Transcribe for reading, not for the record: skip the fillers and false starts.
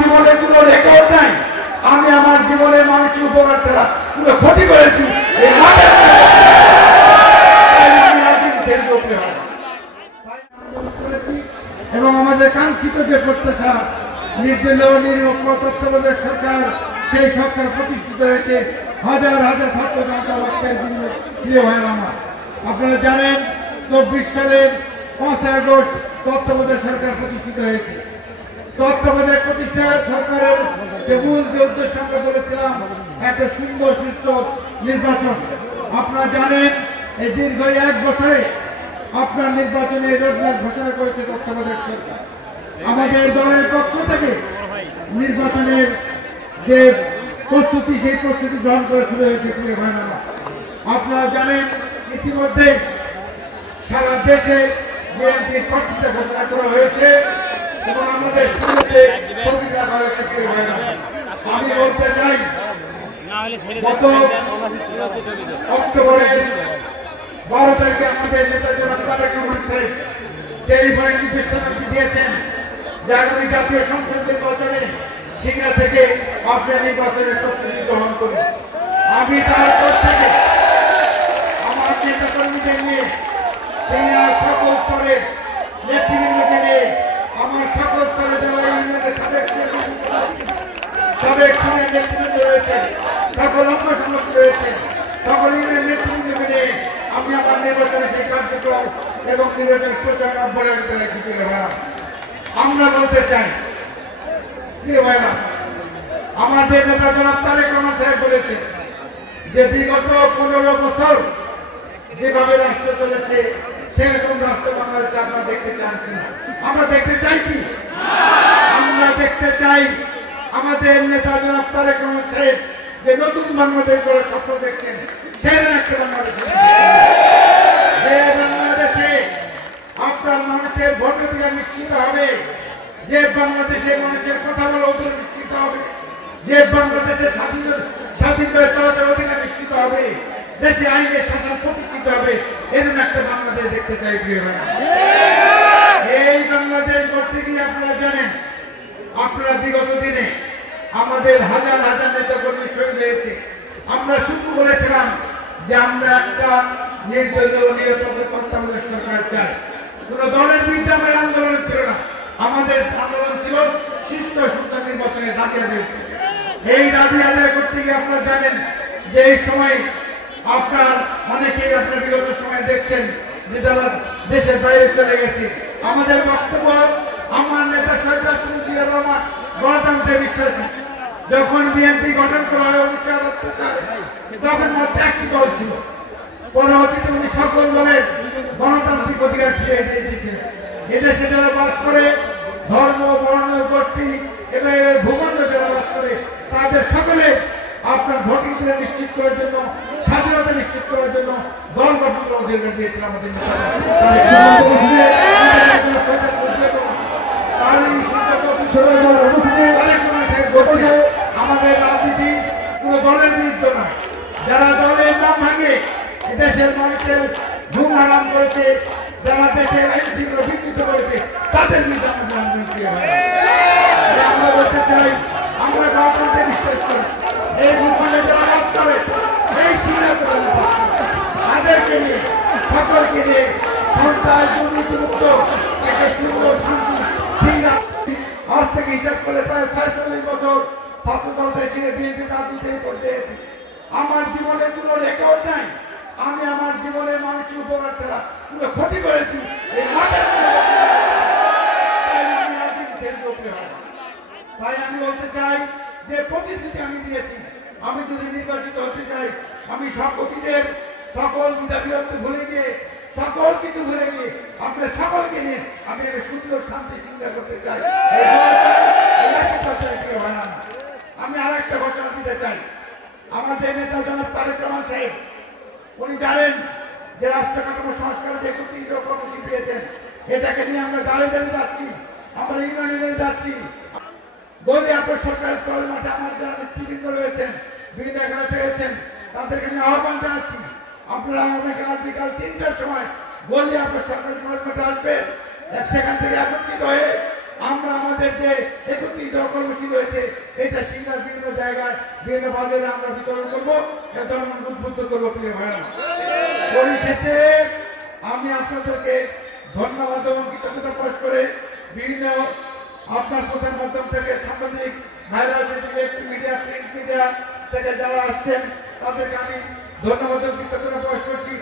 জীবনে কোনো রেকর্ড নাই। আমি আমার জীবনে মানুষের উপকার ছাড়া কোনো ক্ষতি করেছি এবং আমাদের কাঙ্ক্ষিত যে প্রত্যাশা নির্দলীয় নিরপেক্ষ তত্ত্বাবধায়ক সরকার, সেই সরকার প্রতিষ্ঠিত হয়েছে হাজার হাজার ছাত্র জনতা রক্তের বিনিময়ে। প্রিয় ভাই আমার, আপনারা জানেন 24 সালের 5 আগস্ট তত্ত্বাবধায়ক সরকার প্রতিষ্ঠিত হয়েছে। তত্ত্বাবধায়ক প্রতিষ্ঠা সরকারের যে মূল যে উদ্দেশ্য আমরা বলেছিলাম একটা সুন্দর সুষ্ঠু নির্বাচন। আপনারা জানেন এই দীর্ঘ 1 বছরে আপনার নির্বাচনের রোডম্যাপ ঘোষণা করেছে তত্ত্বাবধায়ক সরকার। আমাদের দলের পক্ষ থেকে নির্বাচনের যে প্রস্তুতি, সেই প্রস্তুতি গ্রহণ করে শুরু হয়েছে। প্রিয় ভাইরা, আপনারা জানেন ইতিমধ্যে সারা দেশে বিএনপির প্রার্থীতা ঘোষণা করা হয়েছে এবং আমাদের সামনে প্রতিজ্ঞা করা হয়েছে। প্রিয় ভাইরা, আমি বলতে চাই গত অক্টোবরের 12 তারিখে আমাদের নেতা জনাব তারেক রহমান সাহেব টেলিফোনে নির্দেশনা দিয়েছেন যে আগামী জাতীয় সংসদ নির্বাচনে সিঙ্গা থেকে আপনার নির্বাচনের প্রস্তুতি গ্রহণ করুন। আমি তারপর থেকে আমার নেতা কর্মীদের নিয়ে সিঙ্গা সকল স্তরের নেতৃবৃন্দকে নিয়ে আমার সকল স্তরে যারা ইউনিয়নের সাবেক সিনিয়র নেতৃবৃন্দ রয়েছে, সকল অঙ্গ সংগঠন রয়েছে, সকল ইউনিয়ন নেতৃবৃন্দকে নিয়ে আমি আমার নির্বাচনে সেই কার্যক্রম এবং নির্বাচনের প্রচারণা অব্যাহত রেখেছি। প্রিয় ভাইরা, আমরা বলতে চাই, প্রিয় ভাইরা, আমাদের নেতা জনাব তারেক রহমান সাহেব বলেছে যে বিগত 15 বছর যেভাবে রাষ্ট্র চলেছে সেরকম রাষ্ট্র বাংলাদেশে আপনারা দেখতে চান কিনা? আমরা দেখতে চাই কি? আমরা দেখতে চাই আমাদের নেতা জনাব তারেক রহমান সাহেব যে নতুন বাংলাদেশ গড়ার স্বপ্ন দেখছেন, সেরকম একটা বাংলাদেশ, যে বাংলাদেশে আপনার মানুষের ভোটাধিকার নিশ্চিত হবে, যে বাংলাদেশে মানুষের কথা বলা অধিকার নিশ্চিত হবে, যে বাংলাদেশে স্বাধীনভাবে চলাচল অধিকার নিশ্চিত হবে, দেশে আইনের শাসন প্রতিষ্ঠিত হবে, এরকম একটা বাংলাদেশ দেখতে চাই। প্রিয় ভাই, এই বাংলাদেশ করতে গিয়ে আপনারা জানেন, আপনারা বিগত দিনে আমাদের হাজার হাজার নেতা কর্মী শহীদ হয়েছে। আমরা শুধু বলেছিলাম যে আমরা একটা নির্দলীয় নিরপেক্ষ তত্ত্বাবধায়ক সরকার চাই। কোন দলের বিরুদ্ধে আমাদের আন্দোলন ছিল না, আমাদের আন্দোলন ছিল সুষ্ঠু নির্বাচনে দাবি আদায়। এই দাবি আদায় করতে গিয়ে আপনারা জানেন যে এই সময় আপনার অনেকেই আপনার বিগত সময় দেখছেন যে তারা দেশের বাইরে চলে গেছে। আমাদের বক্তব্য, আমার নেতা শহীদ রাষ্ট্রপতি জিয়া রহমান গণতন্ত্রে বিশ্বাসী। যখন বিএনপি গঠন করা হয় 1978 সালে, তখন মাত্র একটি দল ছিল। পরবর্তীতে উনি সকল দলের গণতান্ত্রিক অধিকার ফিরিয়ে দিয়ে দিয়েছিলেন। এদেশে যারা বাস করে, ধর্ম বর্ণ গোষ্ঠী এবং ভূখণ্ড যারা বাস করে, তাদের সকলে আপনার ভোটাধিকার নিশ্চিত করার জন্য, স্বাধীনতা নিশ্চিত করার জন্য দল গঠন করার অধিকার দিয়েছিল আমাদের আমাদের রাজনীতি কোন দলের বিরুদ্ধে নয়। যারা দলের নাম ভাঙে দেশের মানুষের ঘুম হারাম করেছে, যারা দেশের আইন শৃঙ্খলা বিকৃত করেছে, তাদের বিরুদ্ধে আমরা বলতে চাই, আমরা গণতন্ত্রে বিশ্বাস করি। এই ভূখণ্ডে যারা বাস করে, এই সিদ্ধান্ত তাদেরকে নিয়ে, সকলকে নিয়ে সন্ত্রাস দুর্নীতিমুক্ত একটা সুন্দর শান্তি সিংহা। আজ থেকে হিসাব করে প্রায় 46 বছর ছাত্রদল দেশে বিএনপি রাজনীতি করতে এসেছি। আমার জীবনে কোনো রেকর্ড নাই। আমি আমার জীবনে মানুষের উপকার ছাড়া কোনো ক্ষতি করেছি তাই আমি বলতে চাই যে প্রতিশ্রুতি আমি দিয়েছি, আমি যদি নির্বাচিত হতে চাই, আমি সকলদের সকল বিধাবিরক্তি ভুলে গিয়ে, সকল কিছু ভুলে গিয়ে আপনার সকলকে নিয়ে আমি একটা সুন্দর শান্তি শৃঙ্খলা করতে চাই। আমি আর একটা ঘোষণা দিতে চাই, আমাদের নেতা জনাব তারেক রহমান সাহেব উনি জানেন যে রাষ্ট্র কাঠামো সংস্কার যে 31 কর্মসূচি পেয়েছেন, এটাকে নিয়ে আমরা দাঁড়িয়ে দাঁড়িয়ে যাচ্ছি, আমরা ইউনিয়নে যাচ্ছি। বলি আপনার সরকারি স্তরের মাঠে আমার যারা নেতৃবৃন্দ রয়েছেন, বিভিন্ন এলাকাতে রয়েছেন, তাদেরকে আমি আহ্বান জানাচ্ছি, আপনারা আগামীকাল বিকাল 3টার সময় বলি আপনার সরকারি কলেজ মাঠে আসবেন। সেখান থেকে একত্রিত হয়ে আমরা আমাদের যে 31 কর্মসূচি রয়েছে এটা সিঙ্গার বিভিন্ন জায়গায় বিভিন্ন বাজারে আমরা বিতরণ করবো এবং উদ্বুদ্ধ করবো প্রিয় ভাইরা। পরিশেষে আমি আপনাদেরকে ধন্যবাদ এবং কৃতজ্ঞতা প্রকাশ করে বিভিন্ন আপনার প্রধান মাধ্যম থেকে সাংবাদিক ভাইরা আছে, মিডিয়া প্রিন্ট মিডিয়া থেকে যারা আসছেন তাদেরকে আমি ধন্যবাদ এবং কৃতজ্ঞতা প্রকাশ করছি।